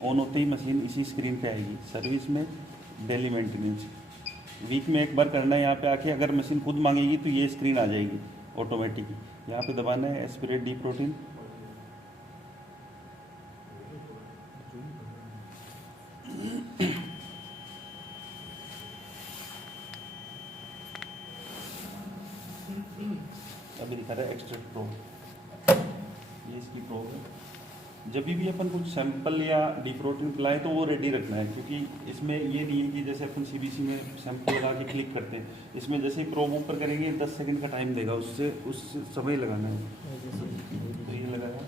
On होते ही machine इसी screen पे आएगी। सर्विस में डेली मेंटेनेंस वीक में एक बार करना है। यहाँ पे आके अगर मशीन खुद मांगेगी तो ये स्क्रीन आ जाएगी ऑटोमेटिक। यहाँ पे दबाना है एस्पिरेट डी प्रोटीन। अभी दिखा रहा है एक्सट्रैक्ट प्रो, ये इसकी प्रो है। जब भी अपन कुछ सैंपल या डी प्रोटीन पिलाएं तो वो रेडी रखना है, क्योंकि इसमें ये नहीं है कि जैसे अपन सीबीसी में सैंपल लगा के क्लिक करते हैं, इसमें जैसे ही प्रोब ऊपर करेंगे 10 सेकंड का टाइम देगा, उससे उस समय लगाना है। तो ये लगाया,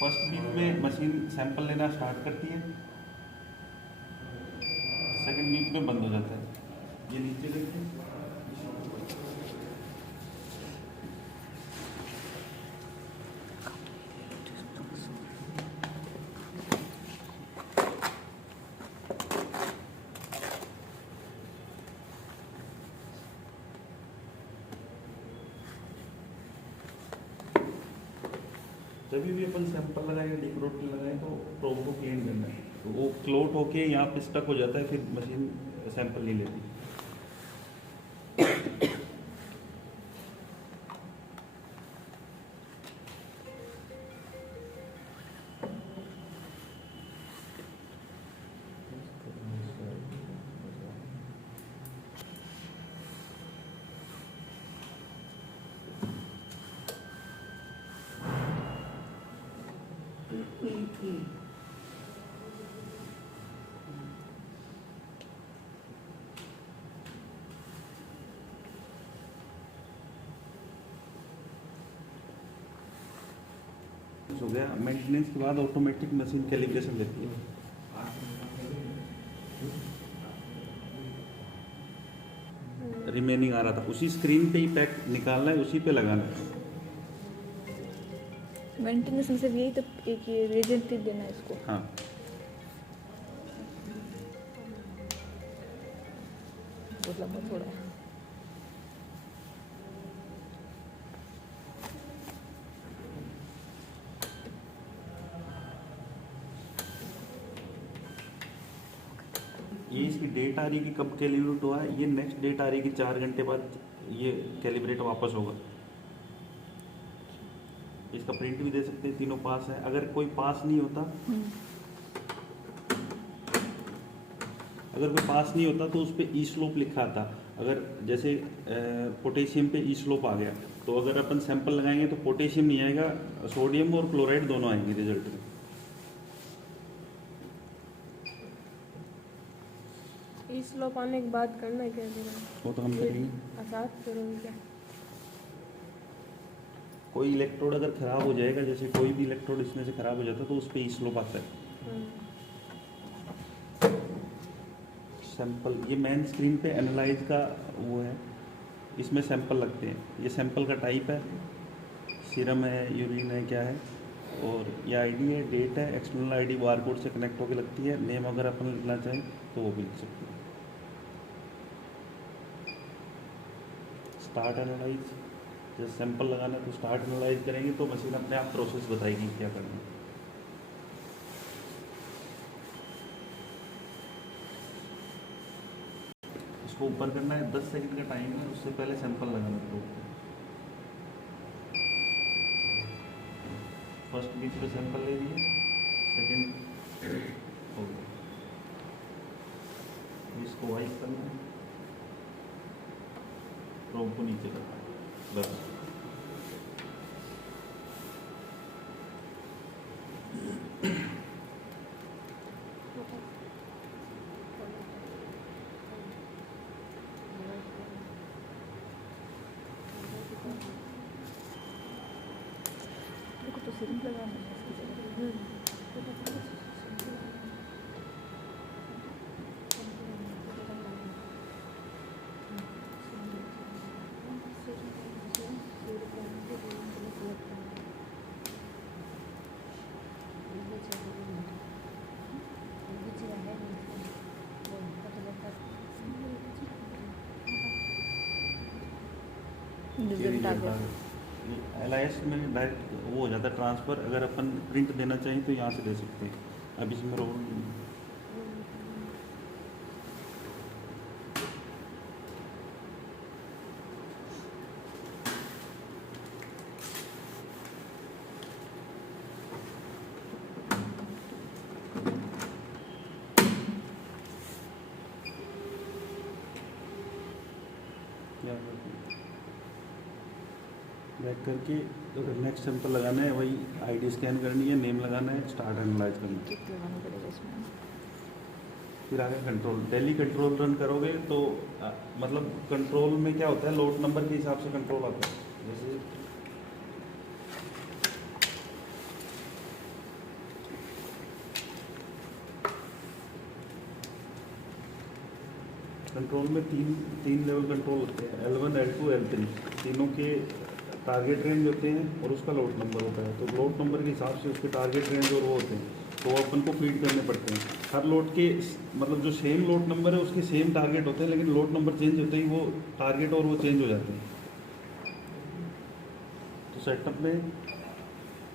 फर्स्ट बीट में मशीन सैंपल लेना स्टार्ट करती है, सेकंड बीट में बंद हो जाता है। ये नीचे देखिए, जब भी अपन सैंपल लगाएं डी प्रोटीन लगाएं तो प्रोब को क्लीन करना है। तो वो क्लोट होके यहाँ पे स्टक हो जाता है, फिर मशीन सैंपल नहीं लेती। हो गया। मेंटेनेंस के बाद ऑटोमेटिक मशीन कैलिब्रेशन लेती है। रिमेनिंग आ रहा था, उसी स्क्रीन पे ही पैक निकालना है, उसी पे लगाना है। मेंटेनेंस में सिर्फ यही तो एक ये रिएजेंट देना है इसको। हाँ, बहुत लंबा थोड़ा है। ये इसकी डेट आ रही है कि कब कैलिब्रेट हुआ है। ये नेक्स्ट डेट आ रही है कि 4 घंटे बाद ये कैलिब्रेट वापस होगा। इसका प्रिंट भी दे सकते हैं, तीनों पास है। अगर कोई पास नहीं होता, अगर कोई पास नहीं होता तो उस पर ई स्लोप लिखा था। अगर जैसे पोटेशियम पे ई स्लोप आ गया, तो अगर अपन सैंपल लगाएंगे तो पोटेशियम नहीं आएगा, सोडियम और क्लोराइड दोनों आएंगे रिजल्ट में। इस लो पाने के बाद करना है क्या जरा? वो तो हम करेंगे। आसाद करोगे क्या? कोई इलेक्ट्रोड अगर खराब हो जाएगा, जैसे कोई भी इलेक्ट्रोड इसमें से खराब हो जाता है, तो उस पर ई स्लोप आता है। सैंपल, ये मेन स्क्रीन पे एनालाइज का वो है, इसमें सैंपल लगते हैं। ये सैंपल का टाइप है, सीरम है, यूरिन है, क्या है, और ये आईडी है, डेट है, एक्सटर्नल आईडी बारकोड से कनेक्ट होकर लगती है। नेम अगर अपन लिखना चाहें तो वो भी लिख सकते हैं। स्टार्ट एनालाइज, जैसे सैंपल लगाना है तो स्टार्ट एनालाइज करेंगे तो मशीन अपने आप प्रोसेस बताएगी क्या करना है। इसको ऊपर करना है, 10 सेकंड का टाइम है, उससे पहले सैंपल लगाना है। फर्स्ट बीच पे सैंपल ले लिए, सेकंड हो गया। इसको वाइप करना है, प्रोब को नीचे रखना है, बस। देखो तो सीरम लगाना है इसकी जगह। रिजल्ट आ गया। LIS में डायरेक्ट वो हो जाता है ट्रांसफ़र। अगर अपन प्रिंट देना चाहें तो यहाँ से दे सकते हैं। अब इसमें रोल नहीं है। बैक करके नेक्स्ट सैंपल लगाना है, वही आईडी स्कैन करनी है, नेम लगाना है, स्टार्ट एनालाइज करना है। किक लगाना पड़ेगा इसमें। फिर आगे कंट्रोल, डेली कंट्रोल रन करोगे तो मतलब कंट्रोल में क्या होता है, लोड नंबर के हिसाब से कंट्रोल आता है। जैसे कंट्रोल में तीन लेवल कंट्रोल होते हैं, L1, L2, L3। तीनों के टारगेट रेंज होते हैं और उसका लोड नंबर होता है। तो लोड नंबर के हिसाब से उसके टारगेट रेंज और वो होते हैं, तो वो अपन को फीड करने पड़ते हैं। हर लोड के मतलब जो सेम लोड नंबर है उसके सेम टारगेट होते हैं, लेकिन लोड नंबर चेंज होते ही वो टारगेट और वो चेंज हो जाते हैं। तो सेटअप में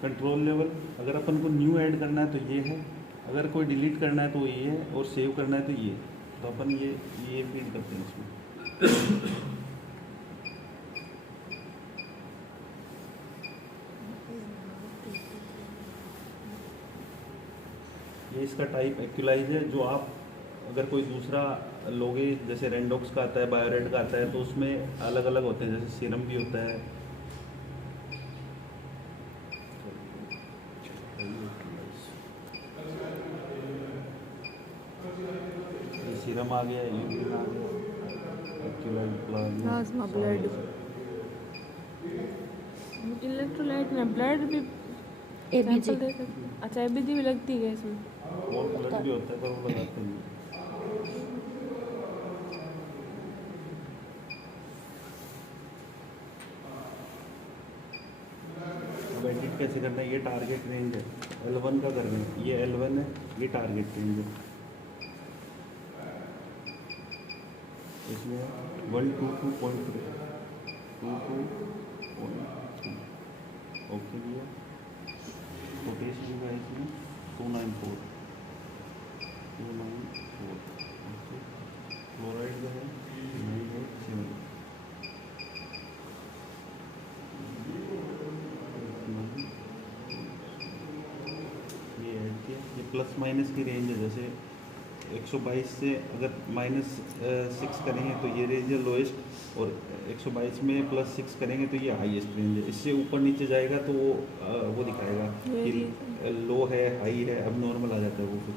कंट्रोल लेवल अगर अपन को न्यू ऐड करना है तो ये है, अगर कोई डिलीट करना है तो ये है, और सेव करना है तो ये। तो अपन ये फीड करते हैं इसमें। ये इसका टाइप एक्यूलाइज है। जो आप अगर कोई दूसरा लोगे, जैसे रेंडॉक्स का आता है, बायोरेड का आता है, तो उसमें अलग अलग होते हैं, जैसे सीरम भी होता है। ये सीरम आ गया, यूरिन आ गया, एक्यूलाइज प्लाज्मा ब्लड। इलेक्ट्रोलाइट में ब्लड भी ABG। sample दे सकते हैं। अच्छा ABG भी लगती है इसमें। और ब्लड भी होता है, पर वो लगाते नहीं। अब एडिट कैसे करना है, ये टारगेट रेंज है, L1 का कर रहे हैं, ये L1 है, ये टारगेट रेंज है। इसमें 122.3 ओके भैया। पोटेशियम का इसमें 294 ओके। क्लोराइड का है 987। ये ऐड किया, ये प्लस माइनस की रेंज है। जैसे 122 से अगर -6 करेंगे तो ये रेंज है लोएस्ट, और 122 में +6 करेंगे तो ये हाईएस्ट रेंज है। इससे ऊपर नीचे जाएगा तो वो दिखाएगा कि लो है, हाई है, अब नॉर्मल आ जाता है वो। फिर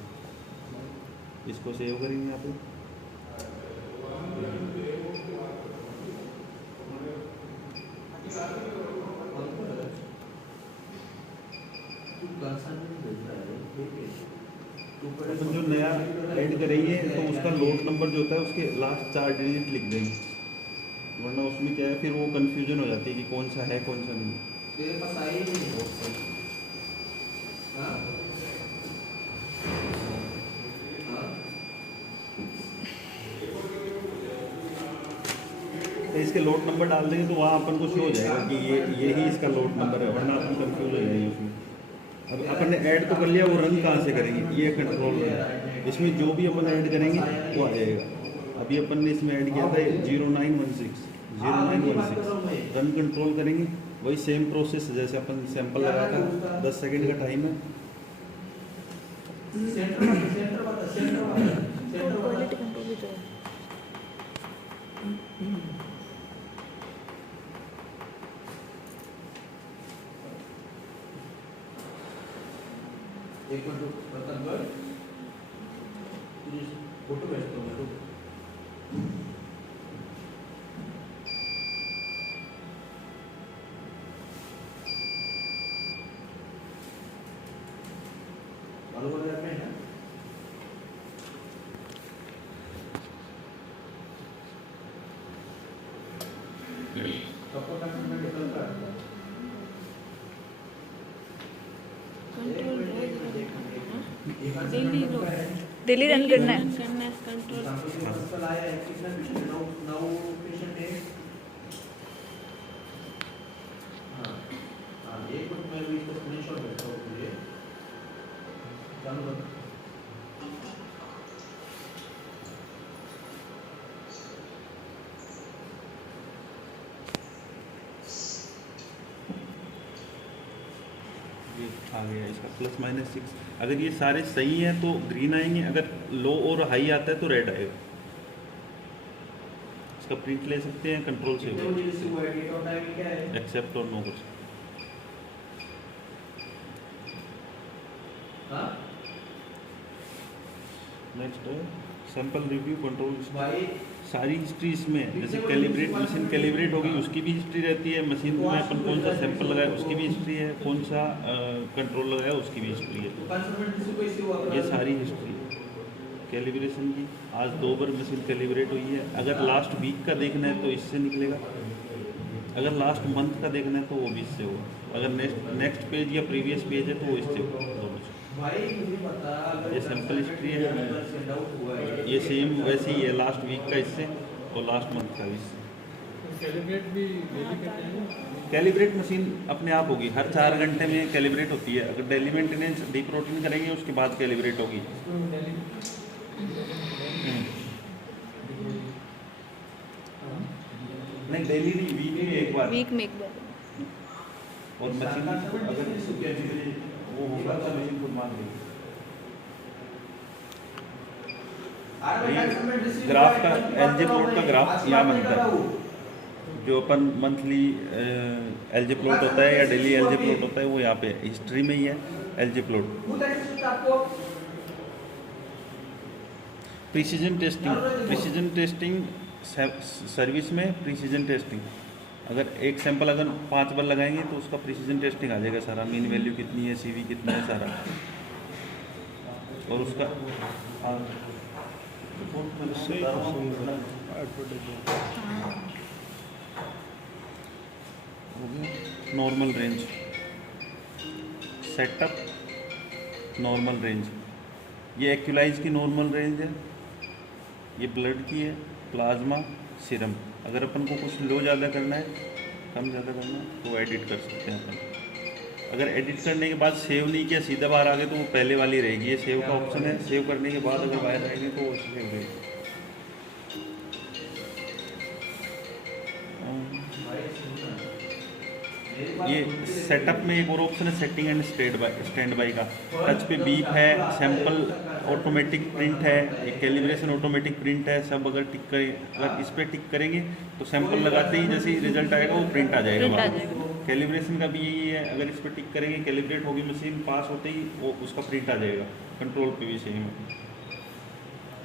इसको सेव करेंगे यहाँ पे। अपन जो नया ऐड करेंगे तो उसका लोड नंबर जो होता है उसके लास्ट 4 डिजिट लिख देंगे, वरना उसमें क्या है फिर वो कंफ्यूजन हो जाती है कि कौन सा है कौन सा नहीं। तेरे पास आई ही नहीं। हाँ? तो इसके लोड नंबर डाल देंगे तो वहाँ अपन को शो हो जाएगा कि ये ही इसका लोड नंबर है, वरना अपन कंफ्यूज हो जाएंगे उसमें। अब अपन ने ऐड तो कर लिया, वो रन कहाँ से करेंगे, ये कंट्रोल है। इसमें जो भी अपन ऐड करेंगे वो आ जाएगा। अभी अपन ने इसमें ऐड किया था 0916 रन कंट्रोल करेंगे, वही सेम प्रोसेस जैसे अपन सैंपल लगा था। 10 सेकंड का टाइम है। क्वालिटी कंट्रोल भी जो है। एक मिनट बर्तन पर फोटो भेजता हूँ। मालूम हो जाता है ना? कपड़ा में निकलता है। कंट्रोल डेली लो डेली रन करना है। कंट्रोल कल आया है कितना पेशेंट? 9 पेशेंट है। हाँ चालू कर ये आ गया इसका +-6। अगर ये सारे सही हैं तो ग्रीन आएंगे, अगर लो और हाई आता है तो रेड आएगा। इसका प्रिंट ले सकते हैं, कंट्रोल से कितने बजे से वो एडिट होता है कि क्या है एक्सेप्ट और नो कर। हाँ नेक्स्ट है सैंपल रिव्यू कंट्रोल। भाई सारी हिस्ट्री इसमें, जैसे कैलिब्रेट मशीन कैलिब्रेट होगी उसकी भी हिस्ट्री रहती है, मशीन में अपन कौन सा सैंपल लगाया उसकी भी हिस्ट्री है, कौन सा कंट्रोल लगाया उसकी भी हिस्ट्री है। कंसल्टेंट से कैसे हुआ ये सारी हिस्ट्री कैलिब्रेशन की। आज 2 बार मशीन कैलिब्रेट हुई है। अगर लास्ट वीक का देखना है तो इससे निकलेगा, अगर लास्ट मंथ का देखना है तो वो भी इससे होगा, अगर नेक्स्ट पेज या प्रीवियस पेज है तो वो इससे होगा, दोनों से। भाई मुझे पता अगर ये सैंपल हिस्ट्री है, डाउट हुआ है ये सेम वैसे ही है, लास्ट वीक का इससे और लास्ट मंथ का इससे। कैलिब्रेट भी डेली करते हैं। कैलिब्रेट मशीन अपने आप होगी, हर 4 घंटे में कैलिब्रेट होती है। अगर डेली मेंटेनेंस डीप रूटीन करेंगे उसके बाद कैलिब्रेट होगी। नहीं डेली नहीं, वीक में एक बार। वीक में एक बार। और मशीन अगर वो होगा तो मशीन खुद मान लेगी। ग्राफ का एलजेप्लोट का ग्राफ यहाँ बनता है, जो अपन मंथली एलजेप्लोट होता है या डेली एलजेप्लोट होता है वो यहाँ पे हिस्ट्री में ही है एलजेप्लोट। प्रिसीजन टेस्टिंग सर्विस में प्रिसीजन टेस्टिंग, अगर एक सैंपल अगर 5 बार लगाएंगे तो उसका प्रिसीजन टेस्टिंग आ जाएगा सारा, मीन वैल्यू कितनी है, सीवी कितना है सारा, और उसका normal range setup, normal range, ये एक्यूलाइज की नॉर्मल रेंज है, ये ब्लड की है, प्लाज्मा, सीरम। अगर अपन को कुछ लो ज़्यादा करना है, कम ज़्यादा करना है तो एडिट कर सकते हैं अपन। अगर एडिट करने के बाद सेव नहीं किया सीधा बाहर आ गए तो वो पहले वाली रहेगी, ये सेव का ऑप्शन है, सेव करने के बाद अगर बाहर आएंगे तो वो सेव रहेगी। ये सेटअप में एक और ऑप्शन है सेटिंग एंड स्टैंड बाई का। टच पे बीप है, सैंपल ऑटोमेटिक प्रिंट है, एक कैलिब्रेशन ऑटोमेटिक प्रिंट है, सब अगर टिक करें, अगर इस पर टिक करेंगे तो सैंपल लगाते ही जैसे ही रिजल्ट आएगा वो प्रिंट आ जाएगा। कैलिब्रेशन का भी यही है, अगर इस पर टिक करेंगे कैलिब्रेट होगी मशीन, पास होते ही वो उसका प्रिंट आ जाएगा। कंट्रोल पे भी सेम है।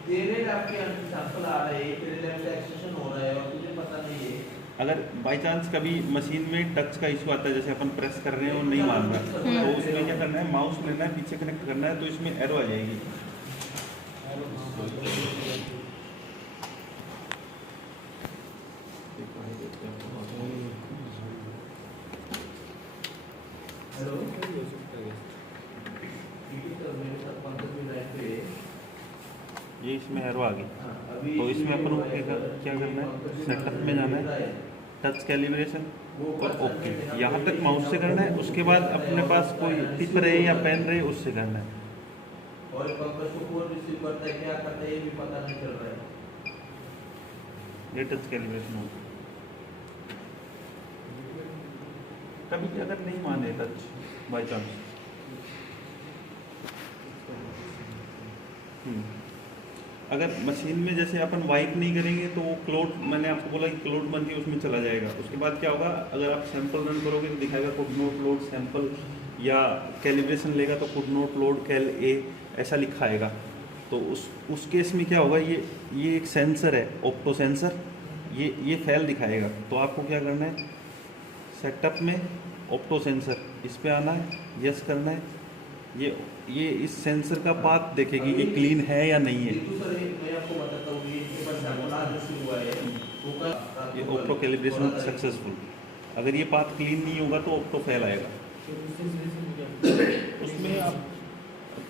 सैंपल आ रहे हैं, तेरे लेवल का एक्सटेंशन हो रहा है और तुझे पता नहीं है। अगर बाई चांस कभी मशीन में टच का इशू आता है, जैसे अपन प्रेस कर रहे हैं और नहीं मान रहा, तो उसमें क्या करना है, माउस लेना है, पीछे कनेक्ट करना है, तो इसमें एरो आ जाएगी। हेलो ये इसमें एरो आ गई, तो इसमें अपन को क्या करना है, सेटअप में जाना है, टच कैलिब्रेशन और ओके, यहाँ तक माउस से करना है। उसके बाद अपने पास कोई टिप रहे या पेन रहे उससे करना है। और पंकज को कौन रिसीव करता है, क्या करता है, ये भी पता नहीं चल रहा है। ये टच कैलिब्रेशन होगा। कभी अगर नहीं माने टच बाई चांस, अगर मशीन में जैसे अपन वाइप नहीं करेंगे तो वो क्लोड, मैंने आपको बोला कि क्लोड बन के उसमें चला जाएगा। उसके बाद क्या होगा, अगर आप सैंपल रन करोगे तो दिखाएगा कुड नॉट लोड सैंपल, या कैलिब्रेशन लेगा तो कुड नॉट लोड कैल ए ऐसा लिखा आएगा। तो उस केस में क्या होगा, ये एक सेंसर है, ऑप्टो सेंसर, ये फेल दिखाएगा। तो आपको क्या करना है, सेटअप में ऑप्टो सेंसर, इस पे आना है, यस करना है। ये इस सेंसर का पाथ देखेगी कि क्लीन है या नहीं है। मैं आपको बताता हूँ कि इसके पास सैंपल आज रिसीव हुआ है, ये ऑप्टो कैलिब्रेशन सक्सेसफुल। अगर ये पाथ क्लीन नहीं होगा तो ऑप्टो फेल आएगा। उसमें आप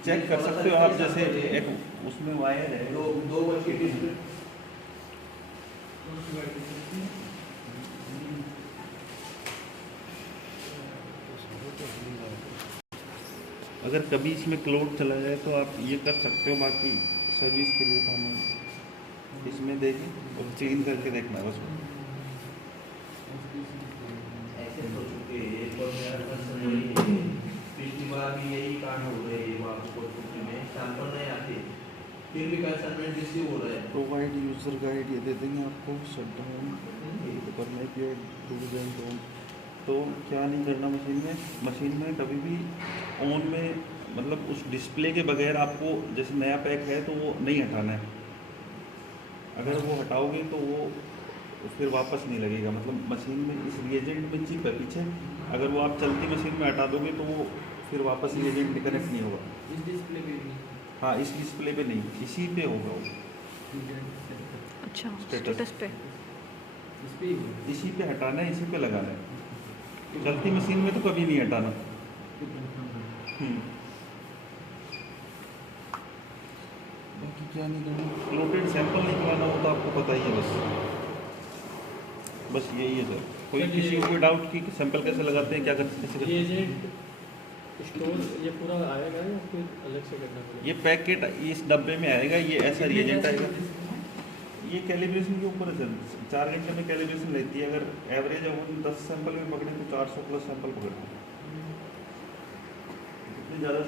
चेक कर सकते हो, आप जैसे एक उसमें वायर है, दो बच्चे डिस्प्ले अगर कभी इसमें क्लोड चला जाए तो आप ये कर सकते हो, बाकी सर्विस के लिए तो हमें इसमें देखें और चेंज करके देखना है बस। ऐसे हो चुके हैं, एक और मेरा कंसर्न यही है, पिछली बार भी यही कांड हो रहे हैं, वहाँ कोर्ट छुट्टी में सैंपल नहीं आते, फिर भी कंसर्नमेंट रिसीव हो रहा है। प्रोवाइड यूज़र गाइड ये दे देंगे आपको, शट डाउन करने के डूज एंड डोंट। तो क्या नहीं करना मशीन में कभी भी ऑन में, मतलब उस डिस्प्ले के बगैर आपको, जैसे नया पैक है तो वो नहीं हटाना है। अगर वो हटाओगे तो वो फिर वापस नहीं लगेगा, मतलब मशीन में इस रिएजेंट में चिप है पीछे, अगर वो आप चलती मशीन में हटा दोगे तो वो फिर वापस रिएजेंट में कनेक्ट नहीं होगा। इस डिस्प्ले पे भी हाँ, इस डिस्प्ले पे नहीं, इसी पे होगा वो। अच्छा Status. स्टेटस पे। इस पे ही है। इसी पे हटाना है, इसी पे लगाना है। चलती मशीन में तो कभी नहीं हटाना। बाकी क्या नहीं करना, फ्लोटेड सैंपल निकलवाना हो तो आपको पता ही है बस यही है सर। कोई सर, किसी ये- को कोई डाउट कि सैंपल कैसे लगाते हैं, क्या करते हैं, कैसे करते हैं? रिएजेंट स्टोर ये पूरा आएगा या फिर अलग से करना पड़ेगा? ये पैकेट इस डब्बे में आएगा, ये ऐसा रिएजेंट आएगा। ये कैलिब्रेशन के ऊपर है सर, 4 घंटे में कैलिब्रेशन रहती है। अगर एवरेज अपन 10 सैंपल में पकड़े तो 400 प्लस सैंपल पकड़ते हैं। इतनी ज़्यादा